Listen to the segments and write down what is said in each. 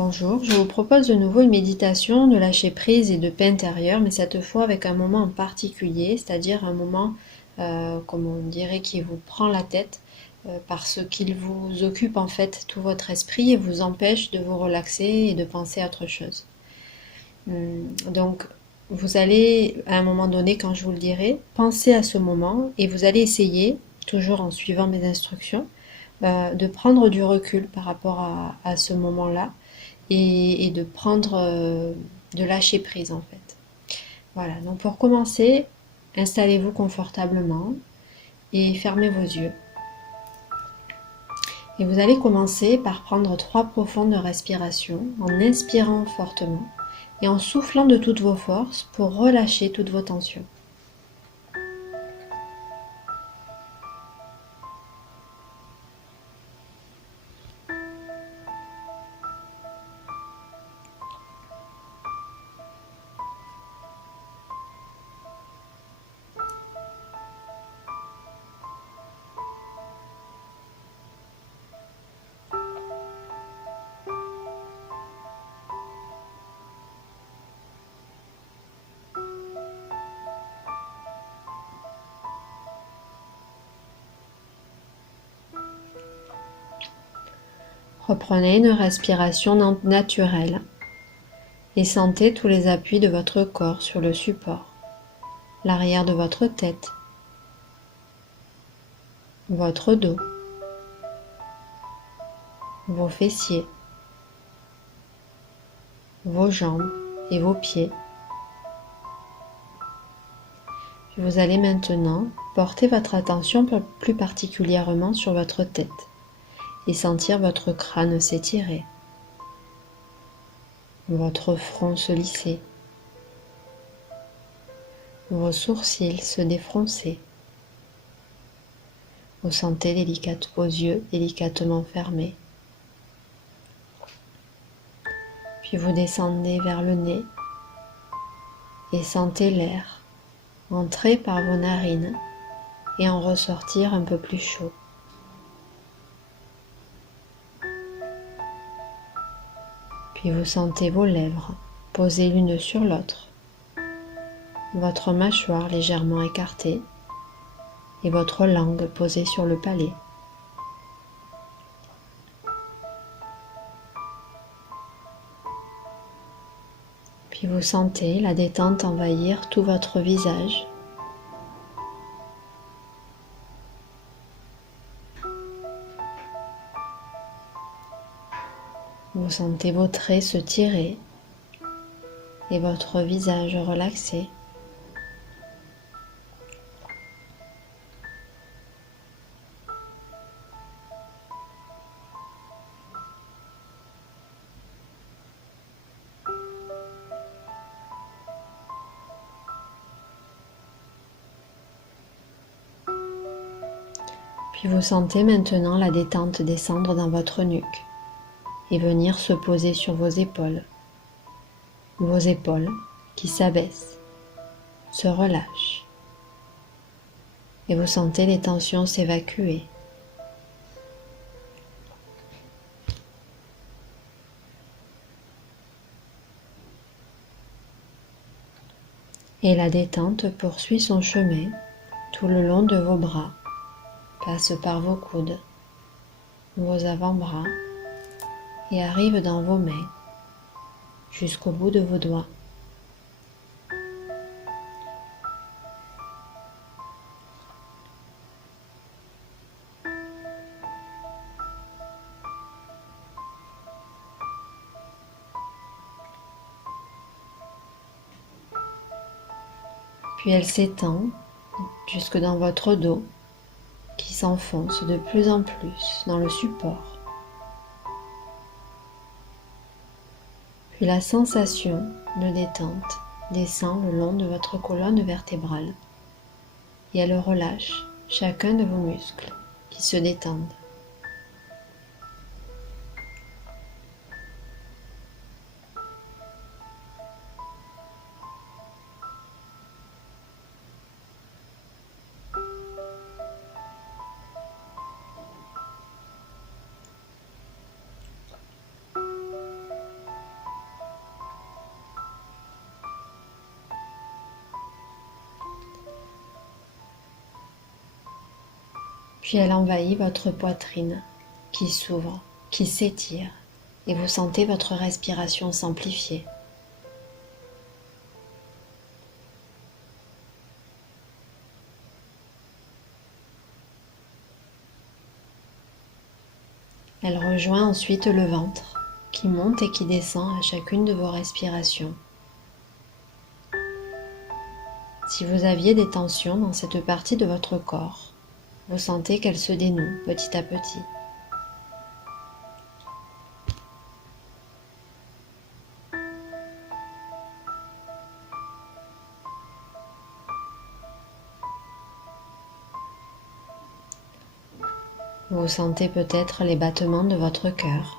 Bonjour, je vous propose de nouveau une méditation de lâcher prise et de paix intérieure, mais cette fois avec un moment en particulier, c'est-à-dire un moment, comme on dirait, qui vous prend la tête, parce qu'il vous occupe en fait tout votre esprit et vous empêche de vous relaxer et de penser à autre chose. Donc, vous allez, à un moment donné, quand je vous le dirai, penser à ce moment et vous allez essayer, toujours en suivant mes instructions, de prendre du recul par rapport à ce moment-là et de prendre, de lâcher prise en fait. Voilà, donc pour commencer, installez-vous confortablement et fermez vos yeux. Et vous allez commencer par prendre 3 profondes respirations en inspirant fortement et en soufflant de toutes vos forces pour relâcher toutes vos tensions. Reprenez une respiration naturelle et sentez tous les appuis de votre corps sur le support, l'arrière de votre tête, votre dos, vos fessiers, vos jambes et vos pieds. Vous allez maintenant porter votre attention plus particulièrement sur votre tête et sentir votre crâne s'étirer, votre front se lisser, vos sourcils se défroncer. Vous sentez vos yeux délicatement fermés. Puis vous descendez vers le nez et sentez l'air entrer par vos narines et en ressortir un peu plus chaud. Puis vous sentez vos lèvres posées l'une sur l'autre, votre mâchoire légèrement écartée et votre langue posée sur le palais. Puis vous sentez la détente envahir tout votre visage. Vous sentez vos traits se tirer et votre visage relaxé. Puis vous sentez maintenant la détente descendre dans votre nuque et venir se poser sur vos épaules qui s'abaissent, se relâchent et vous sentez les tensions s'évacuer. Et la détente poursuit son chemin tout le long de vos bras, passe par vos coudes, vos avant-bras et arrive dans vos mains jusqu'au bout de vos doigts. Puis elle s'étend jusque dans votre dos qui s'enfonce de plus en plus dans le support. Puis la sensation de détente descend le long de votre colonne vertébrale et elle relâche chacun de vos muscles qui se détendent. Puis elle envahit votre poitrine qui s'ouvre, qui s'étire et vous sentez votre respiration s'amplifier. Elle rejoint ensuite le ventre qui monte et qui descend à chacune de vos respirations. Si vous aviez des tensions dans cette partie de votre corps, vous sentez qu'elles se dénouent petit à petit. Vous sentez peut-être les battements de votre cœur.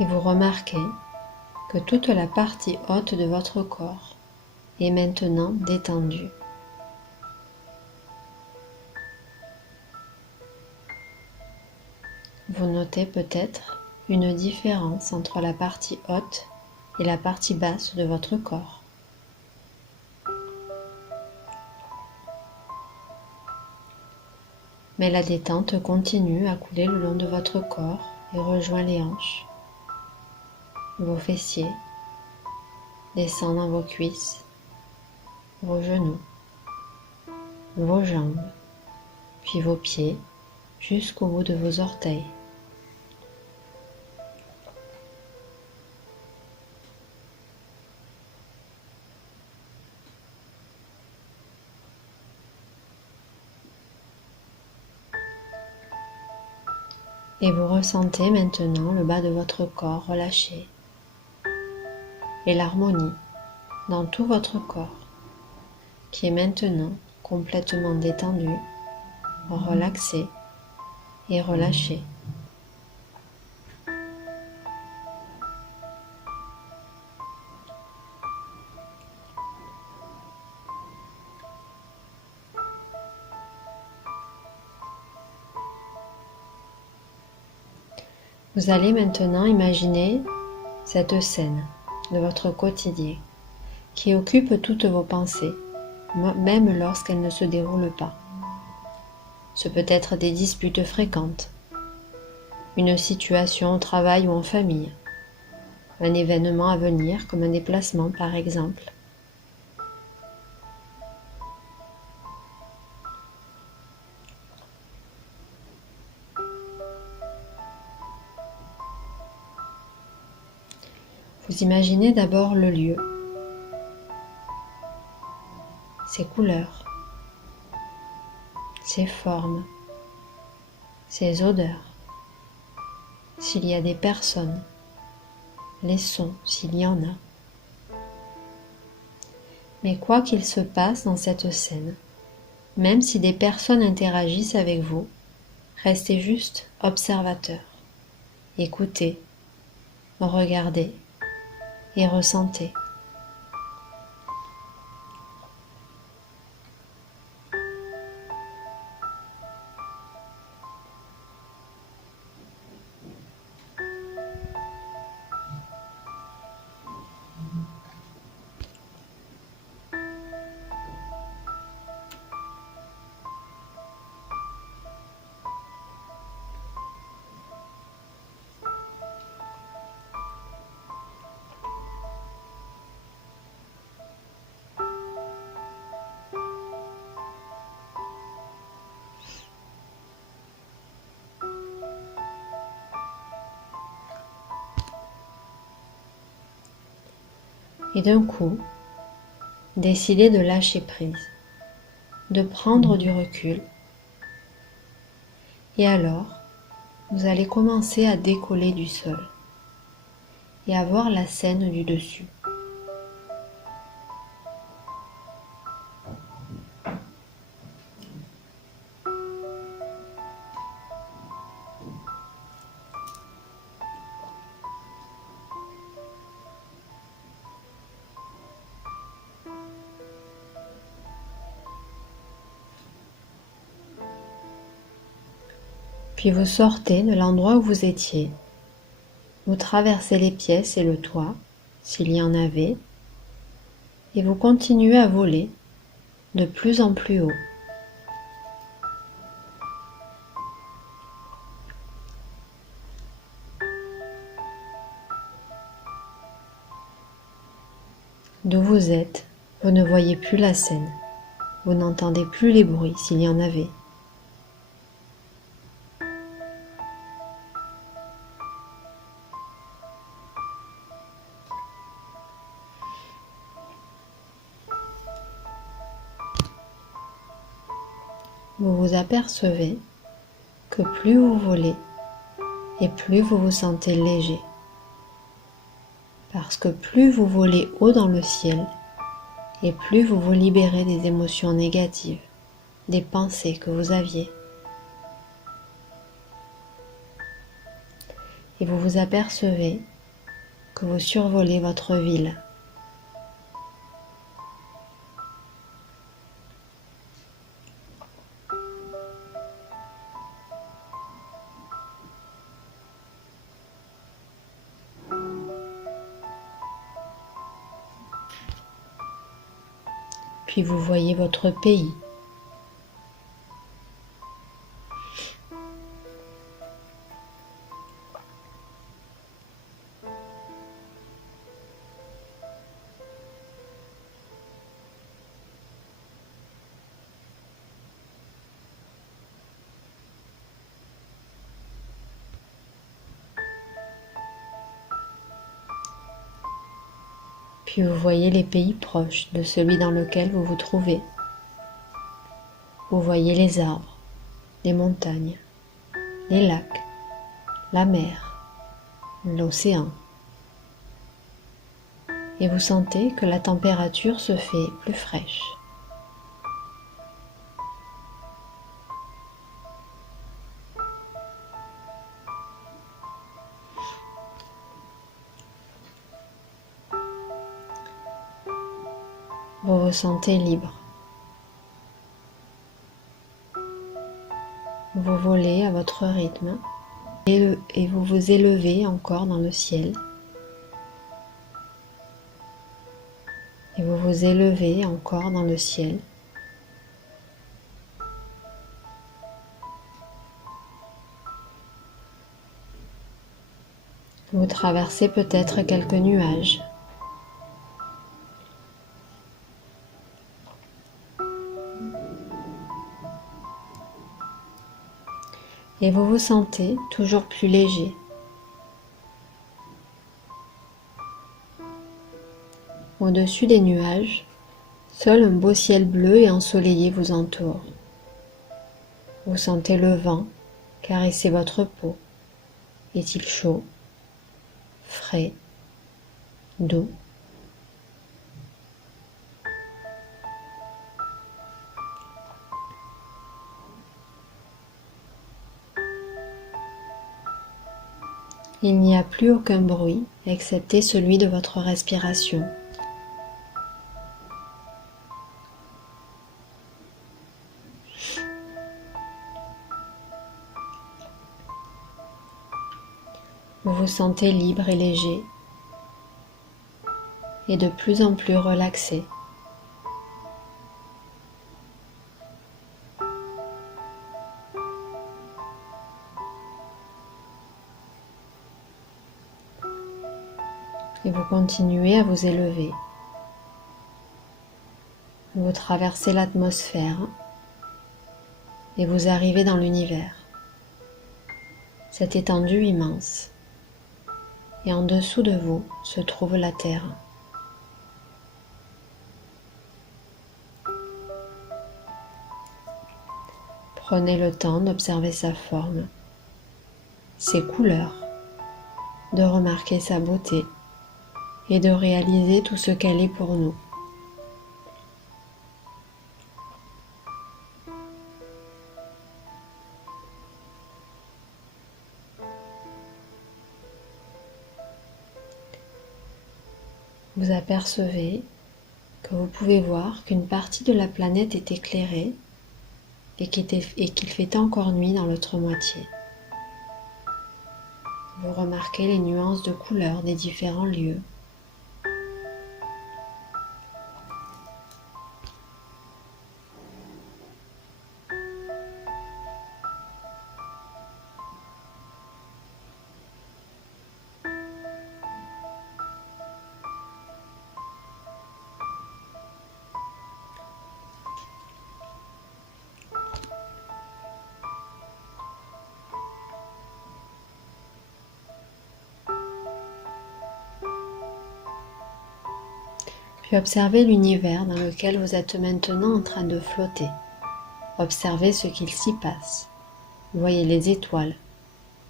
Et vous remarquez que toute la partie haute de votre corps est maintenant détendue. Vous notez peut-être une différence entre la partie haute et la partie basse de votre corps. Mais la détente continue à couler le long de votre corps et rejoint les hanches, vos fessiers, descend dans vos cuisses, vos genoux, vos jambes, puis vos pieds jusqu'au bout de vos orteils. Et vous ressentez maintenant le bas de votre corps relâché et l'harmonie dans tout votre corps qui est maintenant complètement détendu, relaxé et relâché. Vous allez maintenant imaginer cette scène de votre quotidien qui occupe toutes vos pensées, même lorsqu'elles ne se déroulent pas. Ce peut être des disputes fréquentes, une situation au travail ou en famille, un événement à venir comme un déplacement par exemple. Vous imaginez d'abord le lieu, ses couleurs, ses formes, ses odeurs, s'il y a des personnes, les sons s'il y en a. Mais quoi qu'il se passe dans cette scène, même si des personnes interagissent avec vous, restez juste observateur, écoutez, regardez et ressentez. Et d'un coup, décidez de lâcher prise, de prendre du recul. Et alors, vous allez commencer à décoller du sol et à voir la scène du dessus. Puis vous sortez de l'endroit où vous étiez Vous traversez les pièces et le toit, s'il y en avait, et vous continuez à voler de plus en plus haut. D'où vous êtes, vous ne voyez plus la scène, vous n'entendez plus les bruits s'il y en avait. Vous vous apercevez que plus vous volez et plus vous vous sentez léger. Parce que plus vous volez haut dans le ciel et plus vous vous libérez des émotions négatives, des pensées que vous aviez. Et vous vous apercevez que vous survolez votre ville. Puis vous voyez votre pays. Puis vous voyez les pays proches de celui dans lequel vous vous trouvez. Vous voyez les arbres, les montagnes, les lacs, la mer, l'océan. Et vous sentez que la température se fait plus fraîche. Vous vous sentez libre. Vous volez à votre rythme et vous vous élevez encore dans le ciel. Et vous vous élevez encore dans le ciel. Vous traversez peut-être quelques nuages. Et vous vous sentez toujours plus léger. Au-dessus des nuages, seul un beau ciel bleu et ensoleillé vous entoure. Vous sentez le vent caresser votre peau. Est-il chaud, frais, doux? Il n'y a plus aucun bruit excepté celui de votre respiration. Vous vous sentez libre et léger et de plus en plus relaxé. Et vous continuez à vous élever. Vous traversez l'atmosphère et vous arrivez dans l'univers. Cette étendue immense. Et en dessous de vous se trouve la Terre. Prenez le temps d'observer sa forme, ses couleurs, de remarquer sa beauté et de réaliser tout ce qu'elle est pour nous. Vous apercevez que vous pouvez voir qu'une partie de la planète est éclairée et qu'il fait encore nuit dans l'autre moitié. Vous remarquez les nuances de couleurs des différents lieux. Puis observez l'univers dans lequel vous êtes maintenant en train de flotter. Observez ce qu'il s'y passe. Voyez les étoiles.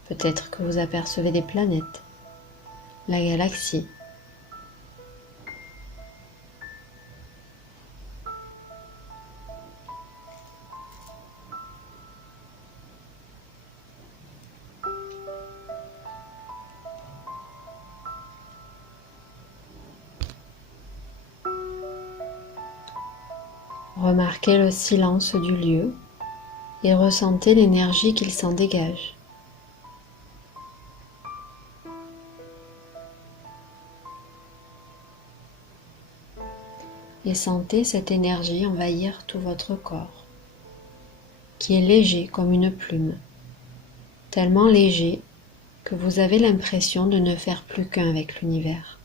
Peut-être que vous apercevez des planètes, la galaxie. Remarquez le silence du lieu et ressentez l'énergie qu'il s'en dégage. Et sentez cette énergie envahir tout votre corps, qui est léger comme une plume, tellement léger que vous avez l'impression de ne faire plus qu'un avec l'univers.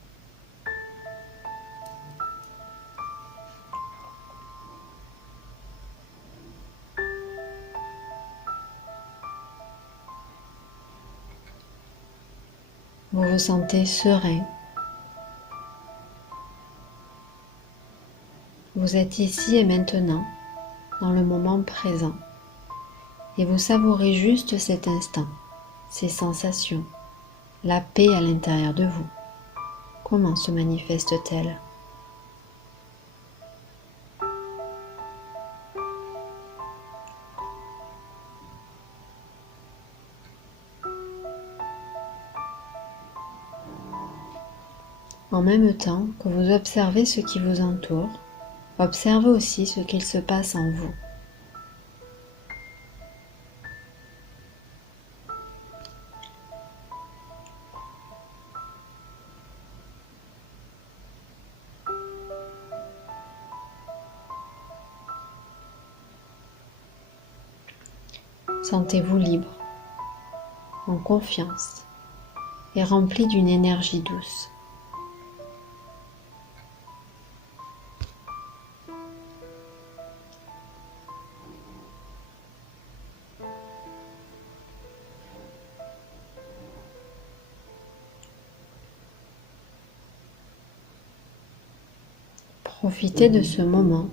Vous vous sentez serein. Vous êtes ici et maintenant, dans le moment présent, et vous savourez juste cet instant, ces sensations, la paix à l'intérieur de vous. Comment se manifeste-t-elle ? En même temps que vous observez ce qui vous entoure, observez aussi ce qu'il se passe en vous. Sentez-vous libre, en confiance et rempli d'une énergie douce. Profitez de ce moment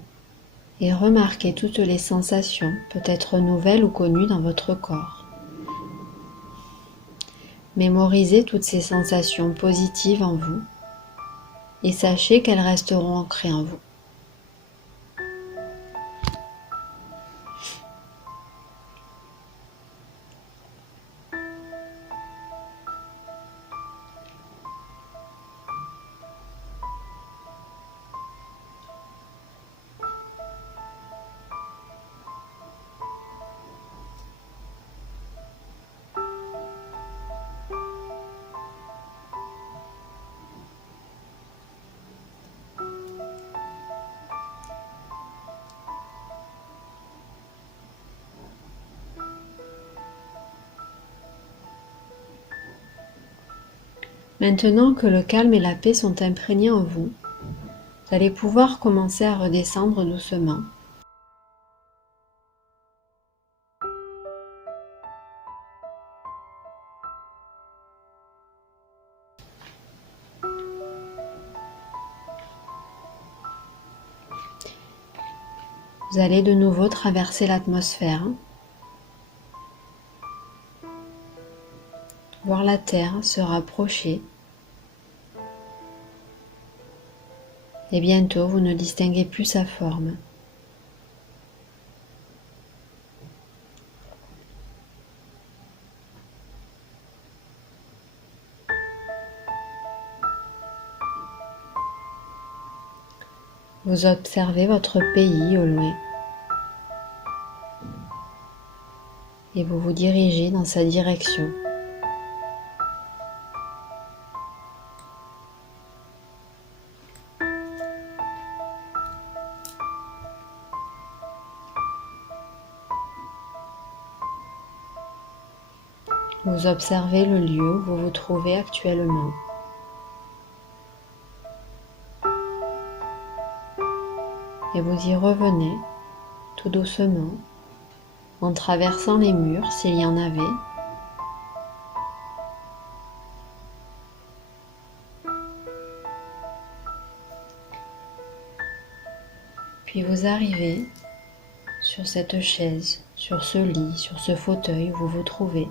et remarquez toutes les sensations, peut-être nouvelles ou connues dans votre corps. Mémorisez toutes ces sensations positives en vous et sachez qu'elles resteront ancrées en vous. Maintenant que le calme et la paix sont imprégnés en vous, vous allez pouvoir commencer à redescendre doucement. Vous allez de nouveau traverser l'atmosphère, voir la Terre se rapprocher. Et bientôt, vous ne distinguez plus sa forme. Vous observez votre pays au loin et vous vous dirigez dans sa direction. Vous observez le lieu où vous vous trouvez actuellement. Et vous y revenez tout doucement, en traversant les murs s'il y en avait. Puis vous arrivez sur cette chaise, sur ce lit, sur ce fauteuil où vous vous trouvez.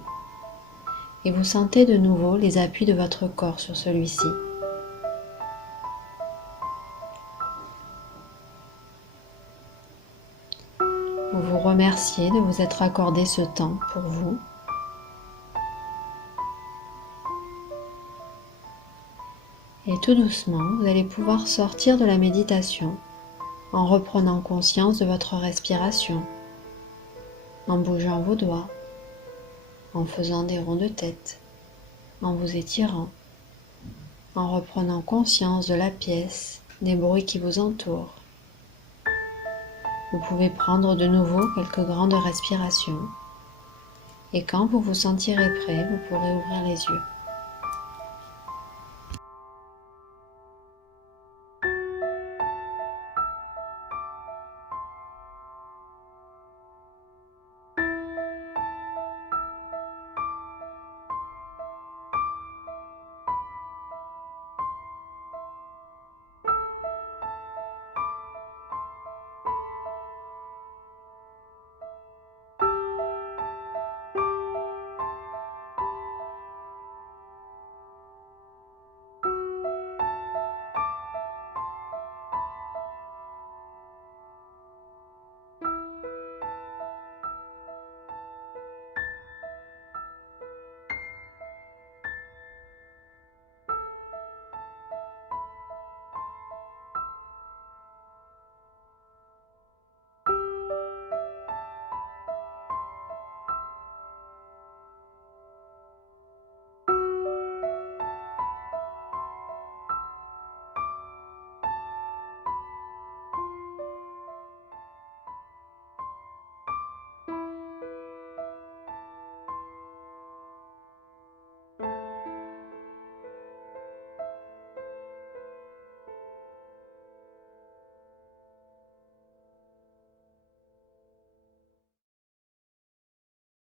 Et vous sentez de nouveau les appuis de votre corps sur celui-ci. Vous vous remerciez de vous être accordé ce temps pour vous. Et tout doucement, vous allez pouvoir sortir de la méditation en reprenant conscience de votre respiration, en bougeant vos doigts, en faisant des ronds de tête, en vous étirant, en reprenant conscience de la pièce, des bruits qui vous entourent. Vous pouvez prendre de nouveau quelques grandes respirations et quand vous vous sentirez prêt, vous pourrez ouvrir les yeux.